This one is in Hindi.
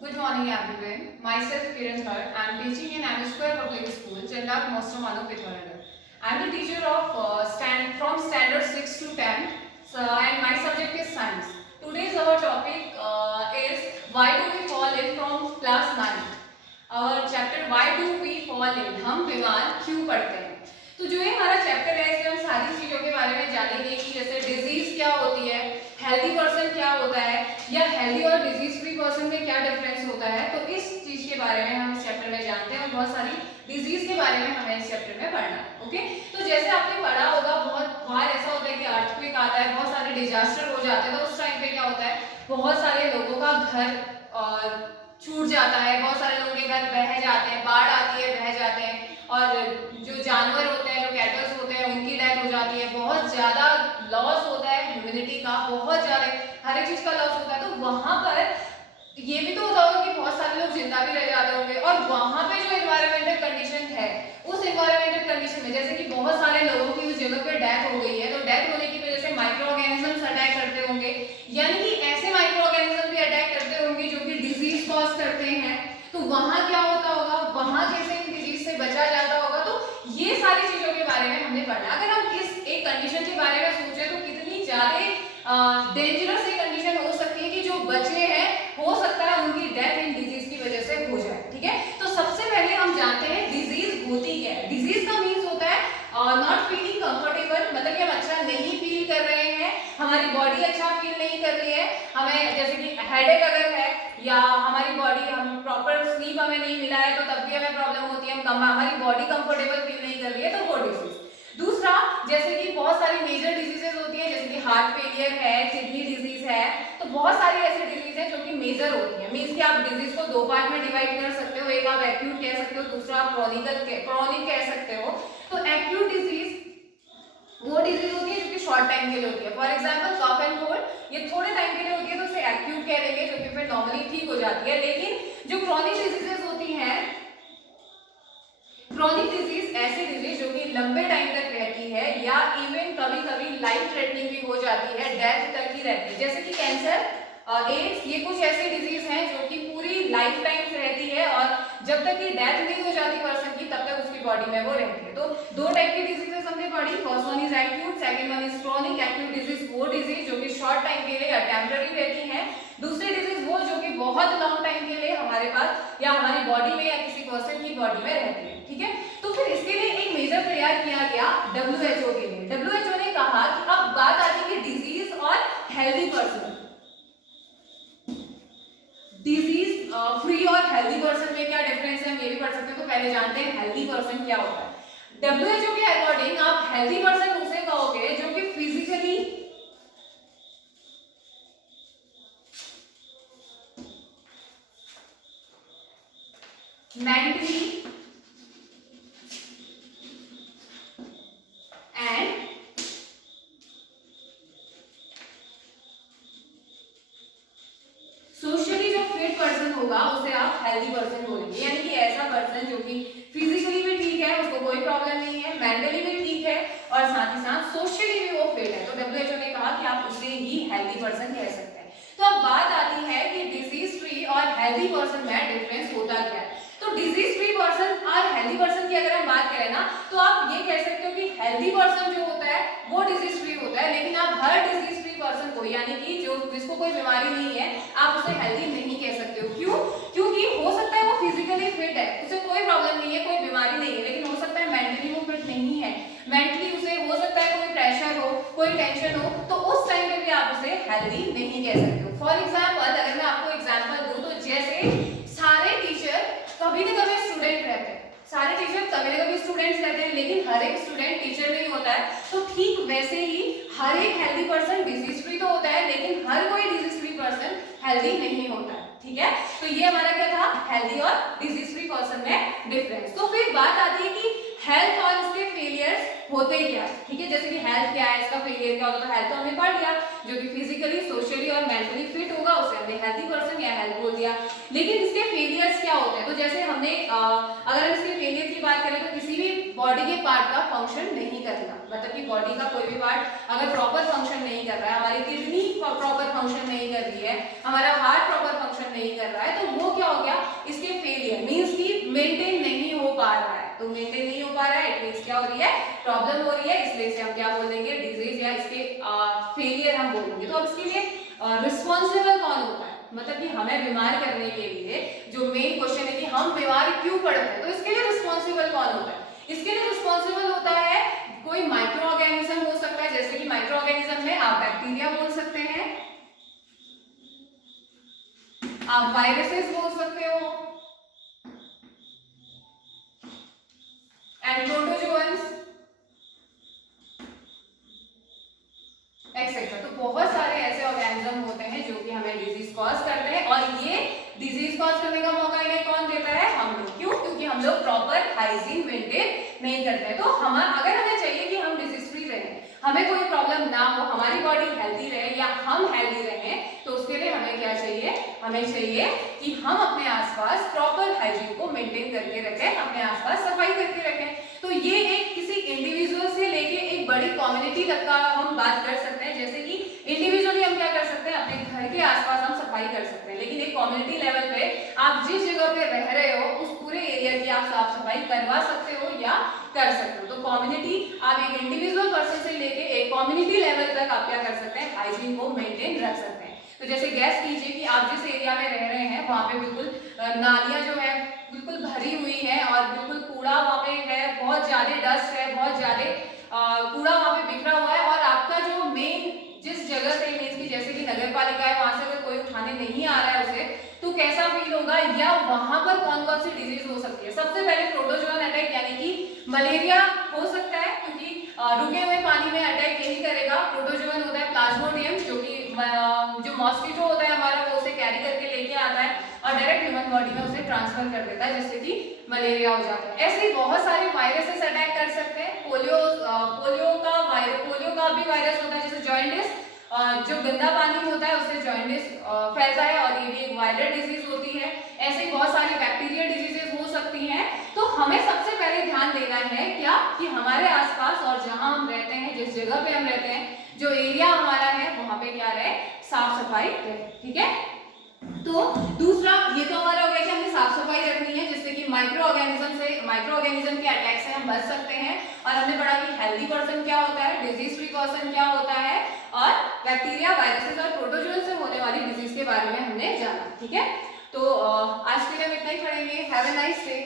Good morning everyone. Myself Kiran Bhatt. I am teaching in M Square Public School, Chendak Mostamanu, Pitwanagar. I am the teacher of from standard 6 to 10 and my subject is science. Today's our topic is why do we fall in from class 9. Our chapter why do we fall in, हम बीमार क्यों पड़ते हैं। तो जो ये हमारा चैप्टर है इसमें हम सारी चीजों के बारे में जानेंगे कि जैसे डिजीज क्या होती है, हेल्दी पर्सन क्या होता है, या हेल्दी और डिजीज फ्री पर्सन में क्या डिफरेंस होता है। तो इस चीज के बारे में हम इस चैप्टर में जानते हैं और बहुत सारी डिजीज के बारे में हमें इस चैप्टर में पढ़ना है। ओके, तो जैसे आपने पढ़ा होगा बहुत बार ऐसा होता है कि अर्थक्वेक आता है, बहुत सारे डिजास्टर हो जाते हैं, तो उस टाइम पे क्या होता है बहुत सारे लोगों का घर छूट जाता है, बहुत सारे लोगों के घर बह जाते हैं, बाढ़ आती है बह जाते हैं, और जो जानवर होते हैं जो कैटल्स होते हैं उनकी डेथ हो जाती है, बहुत ज्यादा लॉस होता है ह्यूमैनिटी का, बहुत ज्यादा हर एक चीज का लॉस होता है। तो वहां पर ये भी तो होता होगा कि बहुत सारे लोग जिंदा भी रह जाते होंगे, और वहां पे जो एनवायरमेंटल कंडीशन है उस एनवायरमेंटल कंडीशन में जैसे कि बहुत सारे लोगों की उस जगह पे डेथ हो गई है, तो डेथ होने की वजह से माइक्रो ऑर्गेनिजम्स अटैक करते होंगे, यानी कि ऐसे माइक्रो ऑर्गेनिज्म भी अटैक करते होंगे जो कि डिजीज कॉज करते हैं। तो वहां क्या होता होगा, वहां कैसे इन डिजीज से बचा जाता होगा, तो ये सारी चीजों के बारे में हमने पढ़ना। अगर हम इस एक कंडीशन के बारे में सोचे तो कितनी ज्यादा डेंजरस ये कंडीशन हो सकती है कि जो बचे हैं हो सकता है उनकी डेथ इन डिजीज की वजह से हो जाए। ठीक है, तो सबसे पहले हम जानते हैं डिजीज होती क्या है। डिजीज का मीन्स होता है नॉट फीलिंग कंफर्टेबल, मतलब कि हम अच्छा नहीं फील कर रहे हैं, हमारी बॉडी अच्छा फील नहीं कर रही है, हमें जैसे कि हेडेक अगर है या हमारी बॉडी हम प्रॉपर स्लीप हमें नहीं मिला है तो तब भी हमें प्रॉब्लम होती है, हम हमारी बॉडी कंफर्टेबल फील नहीं कर रही है, तो वो डिजीज। दूसरा, जैसे कि बहुत सारी मेजर डिजीजेस होती है, जैसे कि हार्ट फेलियर है, किडनी डिजीज है, तो बहुत सारी ऐसी डिजीज है जो कि मेजर होती है। मींस कि आप डिजीज को दो पार्ट में डिवाइड कर सकते हो, एक आप एक्यूट कह सकते हो, दूसरा आप क्रॉनिक कह सकते हो। तो एक्यूट डिजीज वो डिजीज होती है जो कि शॉर्ट टाइम के लिए होती है, for example cough and cold, ये थोड़े टाइम के लिए होती है तो उसे एक्यूट कह देंगे, जो कि फिर नॉर्मली ठीक हो जाती है। लेकिन जो क्रॉनिक डिजीजेस होती हैं, क्रॉनिक डिजीज ऐसी डिजीज जो कि लंबे टाइम तक रहती है या इवन कभी कभी लाइफ थ्रेटनिंग भी हो जाती है, डेथ तक ही रहती है, जैसे कि कैंसर, एड्स, ये कुछ ऐसी डिजीज हैं जो कि पूरी लाइफ टाइम रहती है और जब तक कि डेथ नहीं हो जाती पर्सन की तब तक उसकी बॉडी में वो रहती है। तो दो टाइप की डिजीजेस हमने पढ़ी, first one is acute, second one is chronic. Acute disease वो डिजीज जो कि शॉर्ट टाइम के लिए टेम्पररी रहती है, दूसरी डिजीज वो जो कि बहुत लॉन्ग टाइम के लिए हमारे पास या हमारी बॉडी में या किसी पर्सन की बॉडी में रहती है। ठीक है, तो फिर इसके लिए एक मेजर तैयार किया गया WHO के लिए। WHO ने कहा कि अब बात आती है डिजीज और हेल्दी पर्सन, डिजीज फ्री और हेल्दी पर्सन में क्या डिफरेंस है हम ये भी पढ़ सकते हैं। तो पहले जानते हैं हेल्दी पर्सन क्या होता है। WHO के अकॉर्डिंग आप हेल्दी पर्सन उसे कहोगे जो कि फिजिकली, मेंटली एंड सोशली जो फिट पर्सन होगा उसे आप हेल्दी पर्सन बोलेंगे, यानी कि ऐसा पर्सन जो कि फिजिकली भी ठीक है, उसको कोई प्रॉब्लम नहीं है, मेंटली भी ठीक है और साथ ही साथ सोशली भी वो फिट है, तो WHO ने कहा कि आप उसे ही हेल्दी पर्सन कह सकते हैं। तो अब बात आती है कि डिजीज फ्री और हेल्दी पर्सन में डिफरेंस होता क्या है। तो डिजीज फ्री पर्सन और हेल्दी पर्सन की अगर हम बात करें ना तो आप ये कह सकते हो कि हेल्दी पर्सन जो होता है वो डिजीज फ्री होता है, लेकिन आप हर डिजीज फ्री पर्सन को, यानी कि जो जिसको कोई बीमारी नहीं है, आप उसे हेल्दी नहीं कह सकते हो। क्यों? क्योंकि हो सकता है वो फिजिकली फिट है, उसे कोई प्रॉब्लम नहीं है, कोई बीमारी नहीं है, लेकिन हो सकता है मेंटली वो फिट नहीं है, मेंटली उसे हो सकता है कोई प्रेशर हो, कोई टेंशन हो, तो उस टाइम पे भी आप उसे हेल्दी नहीं कह सकते हो। फॉर एग्जाम्पल अगर मैं आपको एग्जाम्पल दूं तो जैसे सारे टीचर कभी न कभी स्टूडेंट रहते हैं, सारे टीचर कभी न कभी स्टूडेंट्स रहते हैं, लेकिन हर एक स्टूडेंट टीचर नहीं होता है। तो ठीक वैसे ही हर एक हेल्दी पर्सन डिजीज फ्री तो होता है, लेकिन हर कोई डिजीज फ्री पर्सन हेल्दी नहीं होता है। ठीक है, तो ये हमारा क्या था, हेल्दी और डिजीज फ्री पर्सन में डिफरेंस। तो फिर बात आती है कि हेल्थ और इसके फेलियर्स होते क्या। ठीक है, जैसे कि हेल्थ क्या है, इसका फेलियर क्या होता है। तो हेल्थ तो हमने पढ़ लिया, जो कि फिजिकली, सोशली और मेंटली फिट होगा उसे हमने हेल्दी पर्सन या हेल्थ बोल दिया। लेकिन इसके फेलियर्स क्या होते हैं, तो जैसे हमने अगर हम इसके फेलियर की बात करें तो किसी भी बॉडी के पार्ट का फंक्शन नहीं करना, मतलब कि बॉडी का कोई भी पार्ट अगर प्रॉपर फंक्शन नहीं कर रहा है, हमारी किडनी प्रॉपर फंक्शन नहीं कर रही है, हमारा हार्ट प्रॉपर फंक्शन नहीं कर रहा है, तो वो मेंटेन नहीं हो पा रहा है। तो मेंटेन नहीं हो पा रहा है, इट मींस क्या हो रही है, प्रॉब्लम हो रही है, इसलिए इसे हम क्या बोल देंगे, डिजीज या इसके फेलियर हम बोल देंगे। तो अब इसके लिए रिस्पॉन्सिबल कौन होता है, मतलब कि हमें बीमार करने के लिए जो मेन क्वेश्चन है कि हम बीमार क्यों पड़ते हैं, तो इसके लिए रिस्पॉन्सिबल कौन होता है, इसके लिए रिस्पॉन्सिबल होता है कोई माइक्रो ऑर्गेनिज्म हो सकता है, जैसे कि माइक्रो ऑर्गेनिज्म में आप बैक्टीरिया बोल सकते हैं, आप वायरसेस बोल सकते हो, एंड प्रोटोजोअन्स एक्सेट्रा। तो बहुत सारे ऐसे ऑर्गेनिज्म होते हैं जो कि हमें डिजीज कॉज करते हैं, और ये डिजीज कॉज करने का मौका इन्हें कौन देता है, हम लोग। क्यों? क्योंकि हम लोग प्रॉपर हाइजीन मेंटेन नहीं करते हैं। तो हम अगर हमें चाहिए कि हम डिजीज फ्री रहें, हमें कोई प्रॉब्लम ना हो, हमारी बॉडी हेल्दी रहे या हम हेल्दी रहें, तो उसके लिए हमें क्या चाहिए, हमें चाहिए कि हम अपने आसपास प्रॉपर हाइजीन को मेंटेन करके रखें, अपने आसपास सफाई करके रखें। तो ये एक किसी इंडिविजुअल से लेके एक बड़ी कम्युनिटी तक का हम बात कर सकते हैं। जैसे कि इंडिविजुअली हम क्या कर सकते हैं, अपने घर के आसपास हम सफाई कर सकते हैं, लेकिन एक कम्युनिटी लेवल पे आप जिस जगह पे रह रहे हो उस पूरे एरिया की आप साफ सफाई करवा सकते हो या कर सकते हो। तो कम्युनिटी, आप एक इंडिविजुअल पर्सन से लेके एक कम्युनिटी लेवल तक आप क्या कर सकते हैं, हाइजीन को मेंटेन रख सकते हैं। तो जैसे गैस कीजिए कि आप जिस एरिया में रह रहे हैं वहाँ पे बिल्कुल नालियाँ जो है बिल्कुल भरी हुई है और बिल्कुल कूड़ा वहाँ पे है, बहुत ज्यादा डस्ट है, बहुत ज्यादा कूड़ा वहाँ पे बिखरा हुआ है, और आपका जो मेन जिस जगह से मीन्स की जैसे कि नगर पालिका है, वहां से अगर कोई उठाने नहीं आ रहा है उसे, तो कैसा फील होगा, या वहां पर कौन कौन सी डिजीज हो सकती है। सबसे पहले प्रोटोजोअन अटैक यानी कि मलेरिया हो सकता है, क्योंकि रुके हुए पानी में अटैक यही करेगा। प्रोटोजोअन होता है प्लाज्मोडियम, जो कि जो मॉस्किटो होता है हमारा, वो उसे कैरी करके लेके आता है और डायरेक्ट ह्यूमन बॉडी में उसे ट्रांसफर कर देता है, जिससे कि मलेरिया हो जाता है। ऐसे ही बहुत सारे वायरसेस अटैक कर सकते हैं। पोलियो का भी वायरस होता है, जैसे जॉइंटिस, जो गंदा पानी होता है उससे जॉइंटिस फैलता है, और ये भी एक वायरल डिजीज होती है। ऐसे ही बहुत सारी बैक्टीरियल डिजीजेस हो सकती हैं। तो हमें सबसे पहले ध्यान देना है क्या, कि हमारे आसपास और जहां हम रहते हैं, जिस जगह पे हम रहते हैं, जो एरिया हमारा है, वहां पे क्या रहे, साफ सफाई रहे। ठीक है। तो दूसरा ये तो हमारा हो गया कि हमें साफ सफाई रखनी है, जिससे कि माइक्रो ऑर्गेनिज्म के अटैक से हम बच सकते हैं। और हमने पढ़ा कि हेल्दी पर्सन क्या होता है, डिजीज फ्री पर्सन क्या होता है, और बैक्टीरिया, वायरसेस और प्रोटोजोअन से होने वाली डिजीज के बारे में हमने जाना। ठीक है। तो आज के लिए हम इतना ही पढ़ेंगे। Have a nice day.